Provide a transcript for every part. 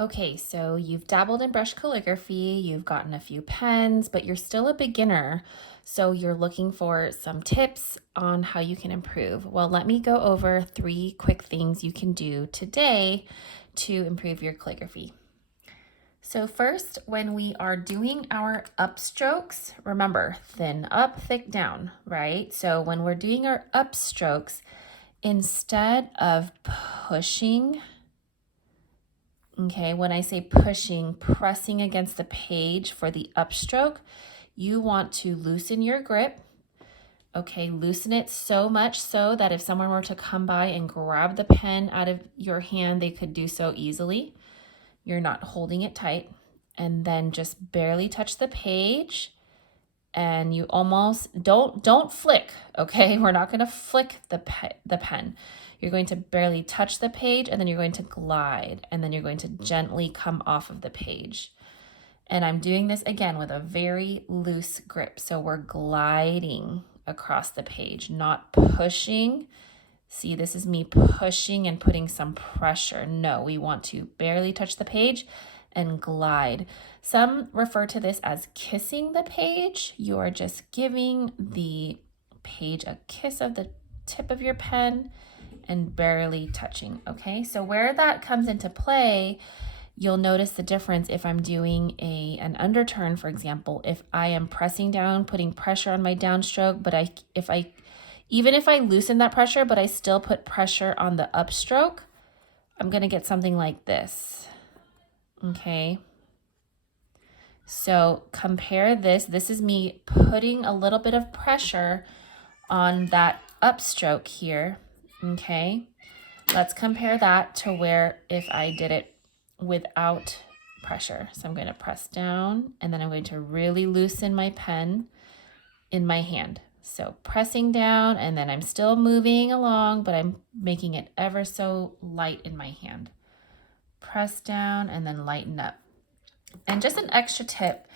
Okay, so you've dabbled in brush calligraphy, you've gotten a few pens, but you're still a beginner. So you're looking for some tips on how you can improve. Well, let me go over 3 quick things you can do today to improve your calligraphy. So first, when we are doing our upstrokes, remember, thin up, thick down, right? So when we're doing our upstrokes, instead of pushing, okay, when I say pushing, pressing against the page for the upstroke, you want to loosen your grip. Okay, loosen it so much so that if someone were to come by and grab the pen out of your hand, they could do so easily. You're not holding it tight. And then just barely touch the page, and you almost don't flick, okay? We're not going to flick the pen. You're going to barely touch the page, and then you're going to glide, and then you're going to gently come off of the page. And I'm doing this again with a very loose grip. So we're gliding across the page, not pushing. See, this is me pushing and putting some pressure. No, we want to barely touch the page and glide. Some refer to this as kissing the page. You are just giving the page a kiss of the tip of your pen and barely touching, okay? So where that comes into play, you'll notice the difference if I'm doing an underturn, for example. If I am pressing down, putting pressure on my downstroke, but even if I loosen that pressure, but I still put pressure on the upstroke, I'm gonna get something like this, okay? So compare this. This is me putting a little bit of pressure on that upstroke here, okay? Let's compare that to where if I did it without pressure. So I'm going to press down, and then I'm going to really loosen my pen in my hand. So pressing down, and then I'm still moving along, but I'm making it ever so light in my hand. Press down and then lighten up. And just an extra tip,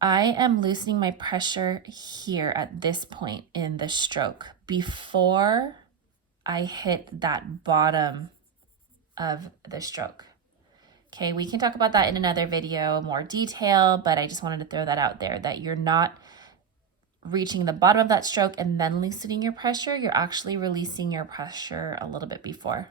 I am loosening my pressure here at this point in the stroke before I hit that bottom of the stroke. Okay, we can talk about that in another video, more detail, but I just wanted to throw that out there, that you're not reaching the bottom of that stroke and then loosening your pressure. You're actually releasing your pressure a little bit before.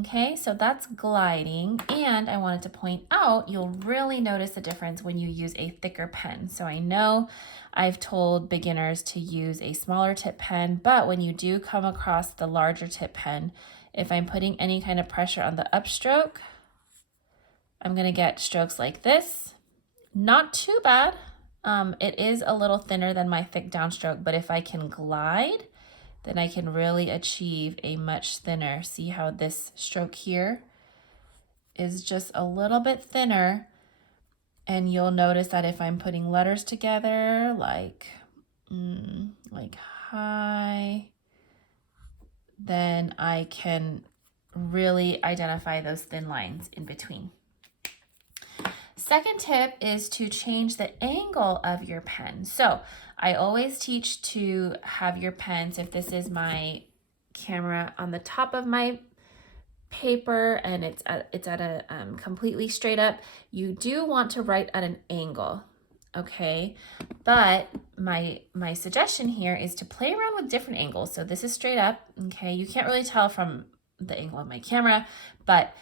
Okay, so that's gliding. And I wanted to point out, you'll really notice the difference when you use a thicker pen. So I know I've told beginners to use a smaller tip pen, but when you do come across the larger tip pen, if I'm putting any kind of pressure on the upstroke, I'm gonna get strokes like this. Not too bad. It is a little thinner than my thick downstroke, but if I can glide, then I can really achieve a much thinner. See how this stroke here is just a little bit thinner. And you'll notice that if I'm putting letters together, like hi, then I can really identify those thin lines in between. Second tip is to change the angle of your pen. So I always teach to have your pens, if this is my camera on the top of my paper and it's at a completely straight up, you do want to write at an angle, okay? But my suggestion here is to play around with different angles. So this is straight up, okay? You can't really tell from the angle of my camera, but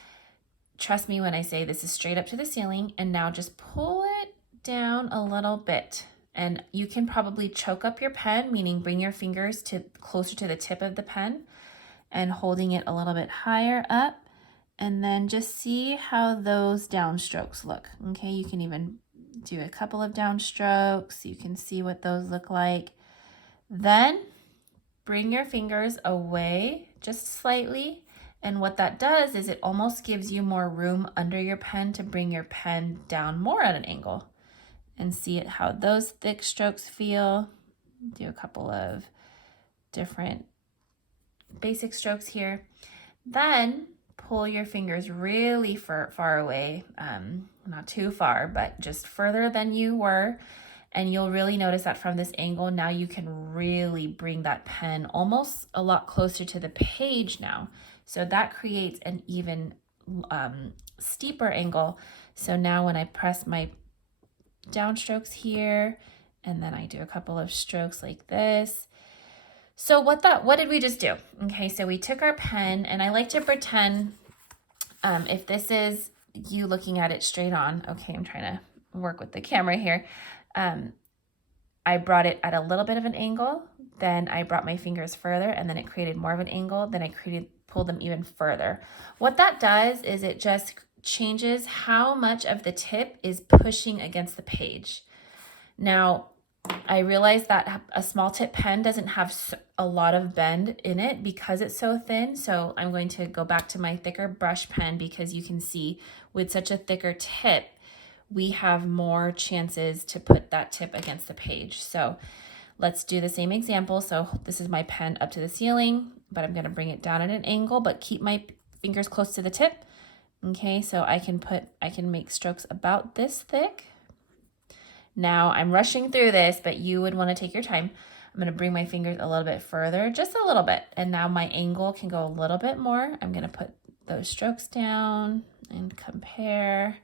trust me when I say this is straight up to the ceiling. And now just pull it down a little bit. And you can probably choke up your pen, meaning bring your fingers closer to the tip of the pen and holding it a little bit higher up. And then just see how those downstrokes look. Okay, you can even do a couple of downstrokes. You can see what those look like. Then bring your fingers away just slightly. And what that does is it almost gives you more room under your pen to bring your pen down more at an angle. And see how those thick strokes feel. Do a couple of different basic strokes here. Then pull your fingers really far away, not too far, but just further than you were. And you'll really notice that from this angle, now you can really bring that pen almost a lot closer to the page now. So that creates an even steeper angle. So now when I press my downstrokes here, and then I do a couple of strokes like this. So what did we just do? Okay, so we took our pen, and I like to pretend, if this is you looking at it straight on, okay, I'm trying to work with the camera here. I brought it at a little bit of an angle, then I brought my fingers further, and then it created more of an angle, then I pulled them even further. What that does is it just changes how much of the tip is pushing against the page. Now, I realize that a small tip pen doesn't have a lot of bend in it because it's so thin. So I'm going to go back to my thicker brush pen, because you can see with such a thicker tip, we have more chances to put that tip against the page. So let's do the same example. So this is my pen up to the ceiling, but I'm going to bring it down at an angle, but keep my fingers close to the tip. Okay, so I can make strokes about this thick. Now I'm rushing through this, but you would want to take your time. I'm going to bring my fingers a little bit further, just a little bit. And now my angle can go a little bit more. I'm going to put those strokes down and compare.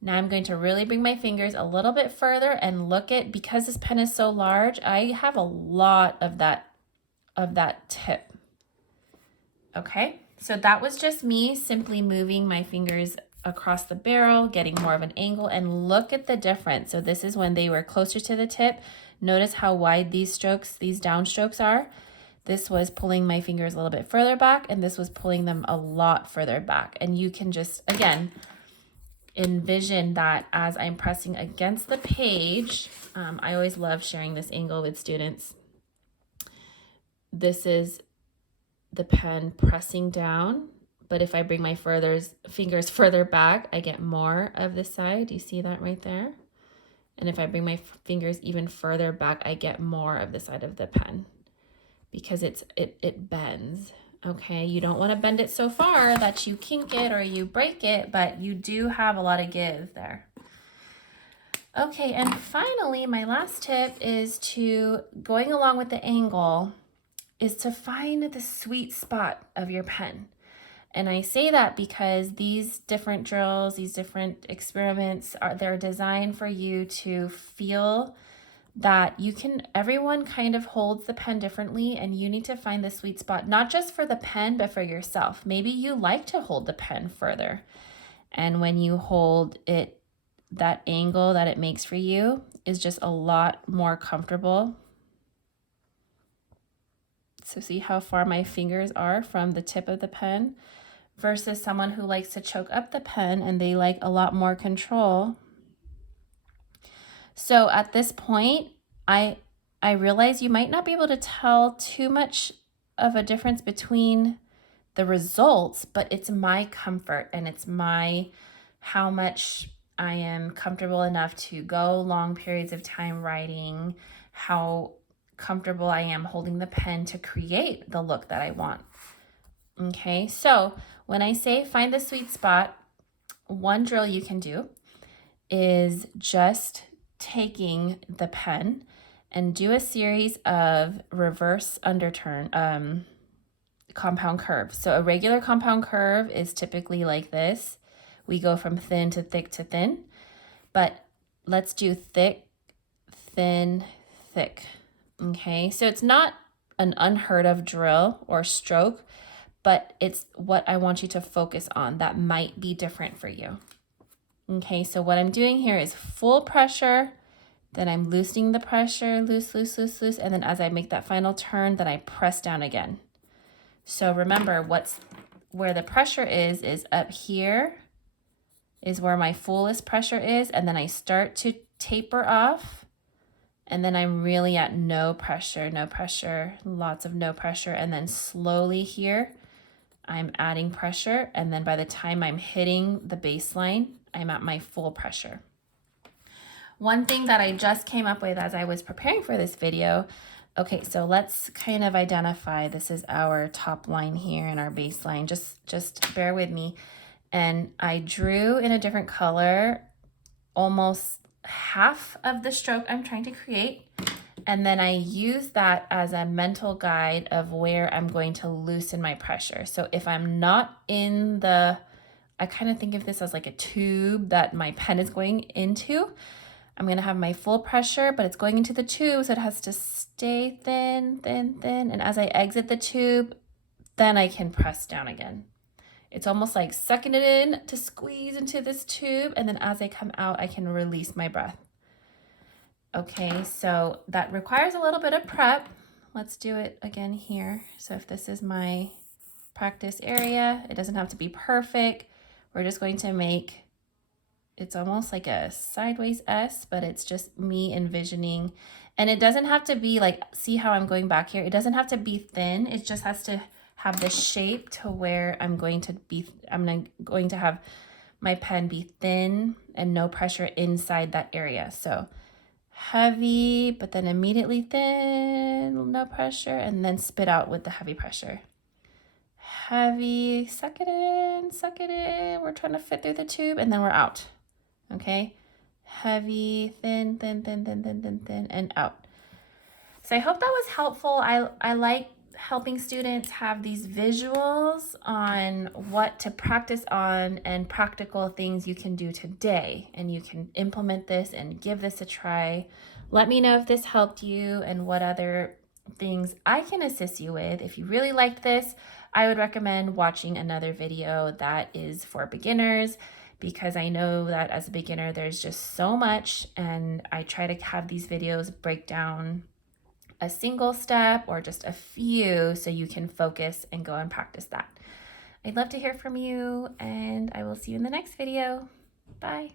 Now I'm going to really bring my fingers a little bit further and look at, because this pen is so large, I have a lot of that tip. Okay, so that was just me simply moving my fingers across the barrel, getting more of an angle, and look at the difference. So this is when they were closer to the tip. Notice how wide these downstrokes are. This was pulling my fingers a little bit further back, and this was pulling them a lot further back. And you can just, again, envision that as I'm pressing against the page. I always love sharing this angle with students. This is the pen pressing down, but if I bring my fingers further back, I get more of this side. You see that right there? And if I bring my fingers even further back, I get more of the side of the pen, because it bends. Okay, you don't want to bend it so far that you kink it or you break it, but you do have a lot of give there. Okay, and finally, my last tip is going along with the angle, is to find the sweet spot of your pen. And I say that because these different drills, these different experiments, they're designed for you to feel that everyone kind of holds the pen differently, and you need to find the sweet spot, not just for the pen, but for yourself. Maybe you like to hold the pen further. And when you hold it, that angle that it makes for you is just a lot more comfortable. So see how far my fingers are from the tip of the pen, versus someone who likes to choke up the pen and they like a lot more control. So at this point, I realize you might not be able to tell too much of a difference between the results, but it's my comfort, and it's how much I am comfortable enough to go long periods of time writing, how comfortable I am holding the pen to create the look that I want. Okay, so when I say find the sweet spot, one drill you can do is just taking the pen and do a series of reverse underturn compound curves. So a regular compound curve is typically like this. We go from thin to thick to thin, but let's do thick, thin, thick. Okay, so it's not an unheard of drill or stroke, but it's what I want you to focus on that might be different for you. Okay, so what I'm doing here is full pressure, then I'm loosening the pressure, loose, loose, loose, loose, and then as I make that final turn, then I press down again. So remember, where the pressure is up here is where my fullest pressure is, and then I start to taper off, and then I'm really at no pressure, lots of no pressure, and then slowly here, I'm adding pressure, and then by the time I'm hitting the baseline, I'm at my full pressure. One thing that I just came up with as I was preparing for this video, okay, so let's kind of identify, this is our top line here and our baseline, just bear with me. And I drew in a different color almost half of the stroke I'm trying to create. And then I use that as a mental guide of where I'm going to loosen my pressure. So if I'm not in the I kind of think of this as like a tube that my pen is going into. I'm going to have my full pressure, but it's going into the tube, so it has to stay thin, thin, thin. And as I exit the tube, then I can press down again. It's almost like sucking it in to squeeze into this tube, and then as I come out, I can release my breath. Okay, so that requires a little bit of prep. Let's do it again here. So if this is my practice area, it doesn't have to be perfect. We're just going to make, it's almost like a sideways S, but it's just me envisioning. And it doesn't have to be like, see how I'm going back here? It doesn't have to be thin. It just has to have the shape to where I'm going to have my pen be thin and no pressure inside that area. So heavy, but then immediately thin, no pressure, and then spit out with the heavy pressure. Heavy, suck it in, we're trying to fit through the tube, and then we're out. Okay, heavy, thin, thin, thin, thin, thin, thin, thin, and out. So I hope that was helpful. I like helping students have these visuals on what to practice on and practical things you can do today, and you can implement this and give this a try. Let me know if this helped you and what other things I can assist you with. If you really liked this, I would recommend watching another video that is for beginners, because I know that as a beginner there's just so much, and I try to have these videos break down a single step or just a few so you can focus and go and practice that. I'd love to hear from you, and I will see you in the next video. Bye.